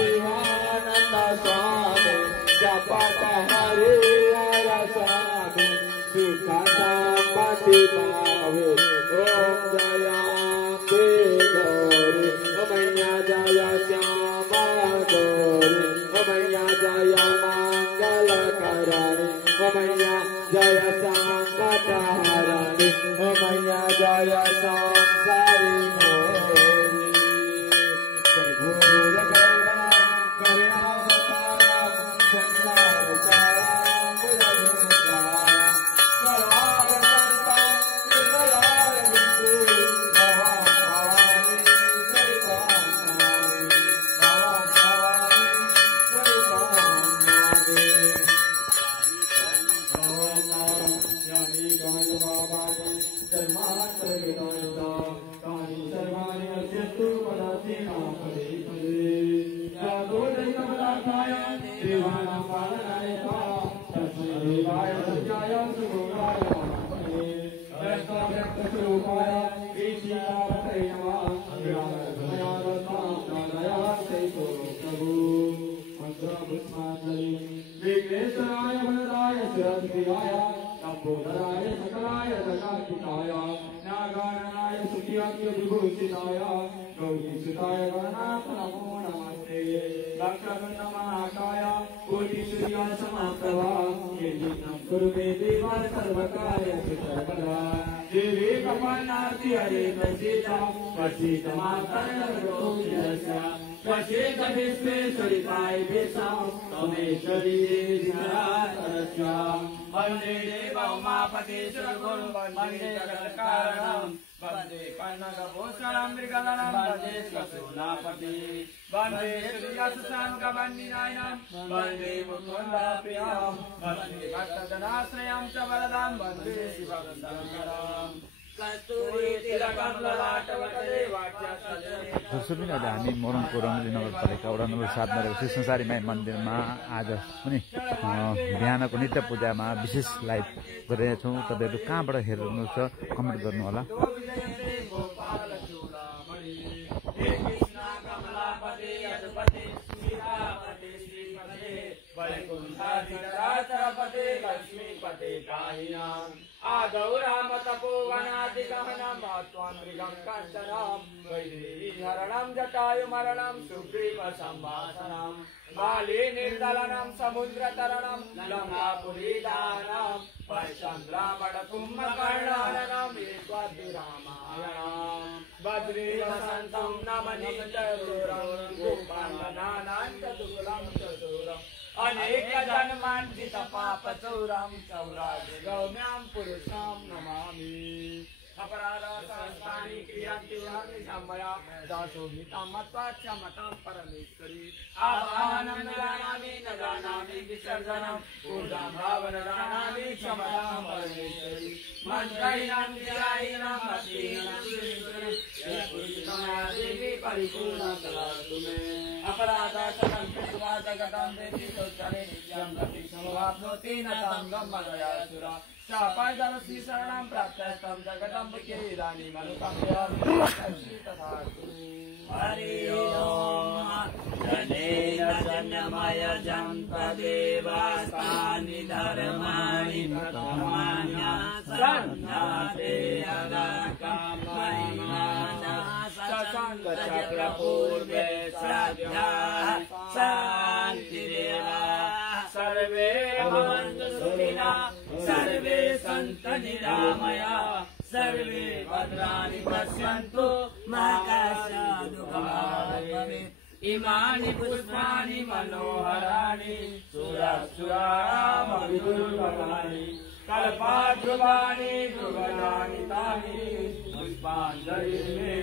Shivananda Swami Japata Hare Hara Swami Sukha Sampati Bhave Om Jayante Gauri Om Maya Jaya Syama Gauri Om Maya Jaya Mangala Karani Om Maya Jaya Sankata Harani Om Maya Jaya Samsari दोस्रो पनि अहिले हामी मोरङको रङ्गली नगरपालिका vada number 7 मा रहेको संसारी माई मन्दिरमा आज पनि बिहानको नित्य पूजामा विशेष लाइभ गरिरहेका छौँ। तपाईहरु कहाँबाट हेर्नुहुन्छ कमेन्ट गर्नु होला। आदौ राम तपोवनादिगहनम् त्वमृगं कञ्चनम् वैदेहीहरणं जटायुमरणं सुग्रीवसंवासनम् बाली निर्दलनं समुद्रतरणं लङ्कापुरीदानम् वैश्चन्द्रामणकुम्भकर्णहरणम् एकवाद्यरामायणम् बद्री वसन्तं नमनीचतुरं गोपालनानां चतुरं चतुरम् अनेक जन्मान्वित पापचौरं चौराजि गौम्यां पुरुषं नमामि। अपराध सहस्राणि क्रियन्ते हर्निशमया दासोहितं मत्वा क्षमतां परमेश्वरी। आवाहनं न जानामि न जानामि विसर्जनं ऊर्जां भावं न जानामि क्षमतां परमेश्वरी। मन्त्रहीनं ध्यायिनं भक्तिहीनं देवी परिपूर्णं ददातु मे। अपराध सकलं कृत्वा जगतं देवी सोचरे नित्यं गतिं समवाप्नोति न तं गम्मदयासुरा। शापादलस्मि शरणं प्राप्तस्तं जगदम्बिके इदानीमनुकम्पयामि तथास्तु। हरि ओम् जनेन जन्मय जम्पदेवास्तानि धर्माणि प्रथमान्या सन्नाते अगाकामयिमाना ससङ्गचक्र पूर्वे श्रद्धा शान्तिरेव। सर्वे भवन्तु सुखिनः सर्वे सन्तु निरामया सर्वे भद्राणि पश्यन्तु मा कश्चित् दुःखभाग् भवेत्। इमानि पुष्पाणि मनोहराणि सुरसुरामविदुर्लभानि कल्पाध्रुवाणि ध्रुवजानि तानि पुष्पाञ्जलिर्मे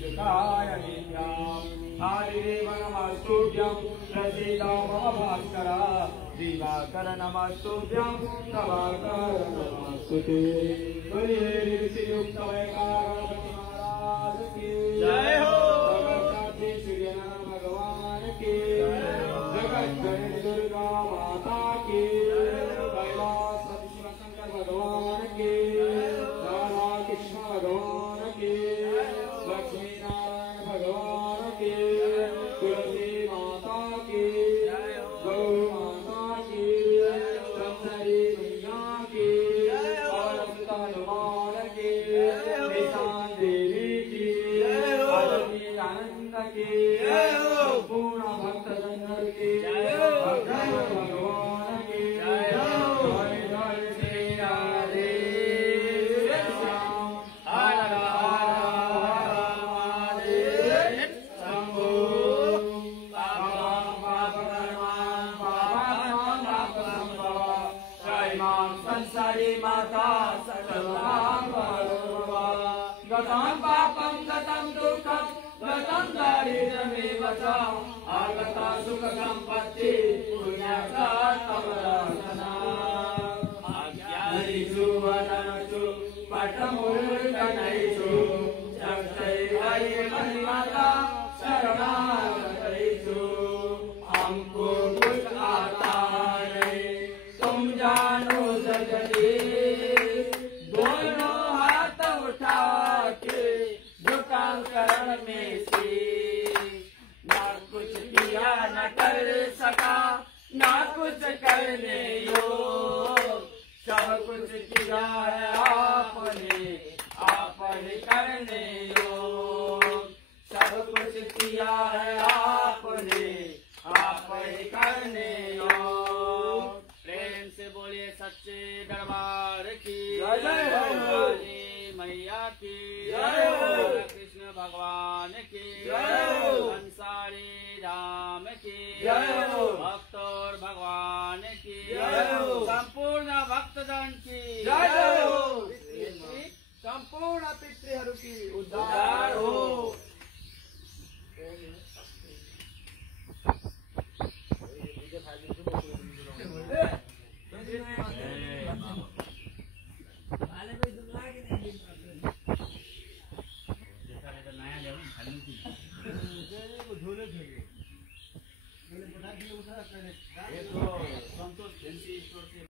सुखाय नित्याम्। हरिरेव नमस्तुभ्यं प्रसीद मम भास्कर दिवाकर नमस्तुभ्यं प्रभाकर नमस्तुते। बोलिए ऋषियुक्त गणपति महाराज की जय हो। भगवान की जगत जननी दुर्गा माता की, कैलाश शिव शंकर भगवान की, राधा कृष्ण भगवान की, लक्ष्मी नारायण भगवान की, तुलसी माता की, गौ माता की, संसारी मैया की, और हनुमान की, निशान देवी की, आरती आनंद की, पूर्ण भक्त जनर की, भगवान की, जय जय श्री राधे श्याम, हर हर महादेव, शंभो संसारी माता सकलां गतं पापं गतं दुःखं गतं दारिद्र्यमेव च आगता सुख सम्पत्ति पुण्याचा तवरसना आज्ञानिषु वदनषु पठमुल्कनैषु जगतैर्हरि माता शरणागतैषु हमको कुछ आता है तुम जानो जगदीश, दोनों हाथ उठा के झुका करण में शीश, ना कुछ किया न कर सका ना कुछ करने योग, सब कुछ किया है आपने करने योग, सब कुछ किया है आपने करने योग। प्रेम से बोलिए सच्चे दरबार की जय, काली मैया की जय, कृष्ण भगवान की जय, संसारी राम की जय, भक्त और भगवान की जय, संपूर्ण भक्तजन की जय, संपूर्ण पितृहरु की उद्धार हो।